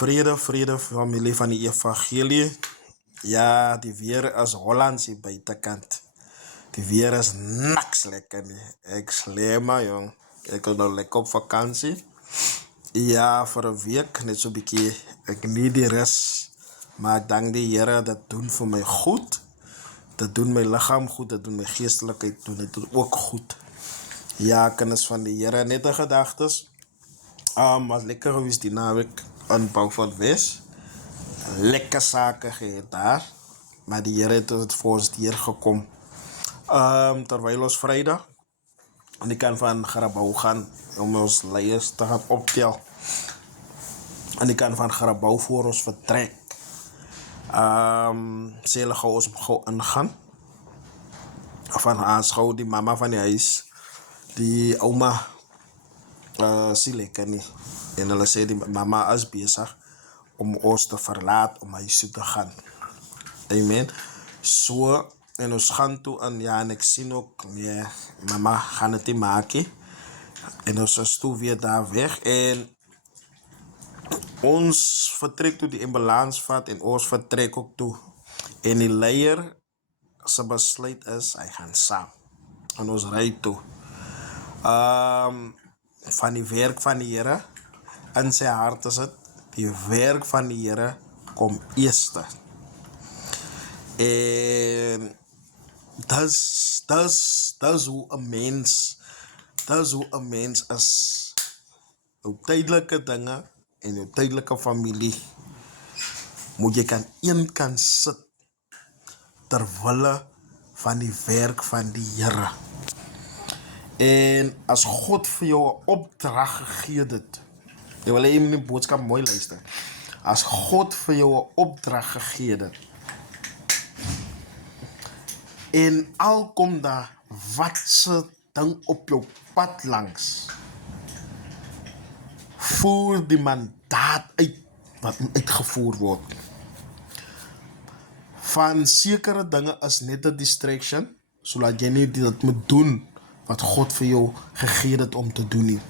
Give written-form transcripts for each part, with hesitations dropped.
Vrede, familie van die evangelie. Ja, die weer is Hollands hier buitenkant. Die weer is niks lekker nie. Ek slee maar, jong. Ek is nou lekker op vakantie. Ja, voor een week, net zo'n beetje. Ik niet die rest. Maar ik dank de Heer, dat doen voor mij goed. Dat doen mijn lichaam goed, dat doen mijn geestelijkheid doen. Dat doet ook goed. Ja, kennis van de Heer. Net de gedachtes. Was lekker geweest die naweek aan Beaufort West. Lekker zaken gehad daar. Maar die Heer heeft het voor ons hier gekomen. Terwijl ons vrijdag. En ik kan van Garabau gaan om ons lijst te gaan optellen. En ik kan van Garabau voor ons vertrek. Zullen gaan ons gauw ingaan. Van aanschouw die mama van die huis. Die oma. Zie lekker niet. En hulle zei die mama is bezig om ons te verlaten om huis toe te gaan. Amen. Zo. En ons gaan toe en ja, en ik zie ook, nee, mama gaan het niet maken. En ons is toe weer daar weg. En ons vertrek toe die ambulance vat en ons vertrek ook toe. En die leier, zijn besluit is, hij gaat samen. En ons rijdt toe. Van die werk van die Here, in zijn hart is het, die werk van die Here komt eerst. En dat is hoe een mens is. Jouw tijdelijke dingen en jouw tijdelijke familie moet je aan één kant zitten ter wille van die werk van die Here. En als God voor jou een opdracht gegeven heeft, je wil even die boodschap mooi luisteren. Als God voor jou een opdracht gegeven heeft, en al komt daar wat ze dan op jouw pad langs, voer die mandaat uit wat uitgevoerd wordt. Van zekere dingen is net een distraction, zodat je niet dat moet doen wat God voor jou gegeven heeft om te doen.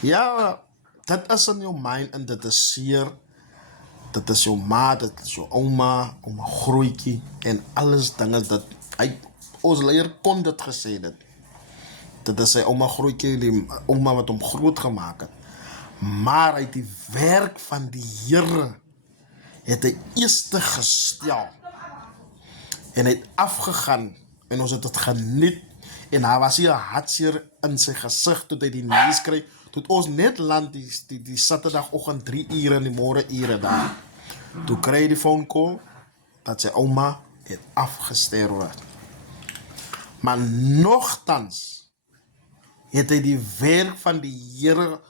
Ja, dat is in jouw mind en dat is zeer. Dat is jouw ma, dat is jouw oma grootje en alles dingen dat ons leier kon dat gezegd het. Dat is zijn oma grootje, die oma wat hem groot gemaakt heeft. Maar uit die werk van die Here het hij eerst gesteld. En hij het afgegaan en ons het geniet. En hij was hier hartseer in zijn gezicht toen hij die nieuws kreeg. Toen ons net land die zaterdagochtend 3 uur in de morgenuren daar. Toen kreeg hij die phone call dat zijn oma het afgesterven. Maar nochtans heeft hij die werk van die Here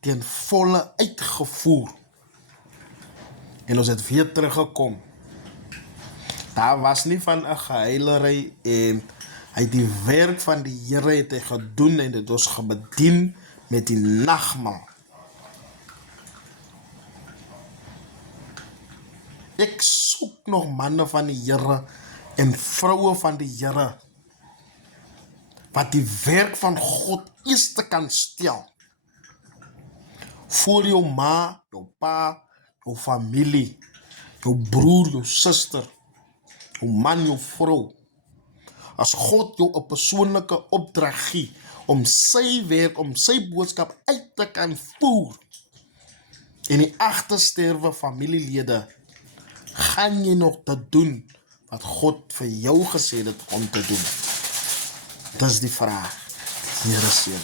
ten volle uitgevoerd. En ons het weer teruggekomen. Daar was niet van een geheilerij en hij die werk van die Here het hy gedoen en het ons gebedien met die nagmaal. Ik zoek nog mannen van die Here en vrouwen van die Here wat die werk van God eerst kan stellen. Voor jouw ma, jouw pa, jouw familie, jouw broer, jouw zuster, jouw man, jouw vrouw. Als God jou een persoonlijke opdracht geeft om zijn werk, om zijn boodschap uit te kan voeren. En die achtersterven familieleden, gaan je nog te doen wat God voor jou gezegd heeft om te doen? Dat is die vraag. Hier is je.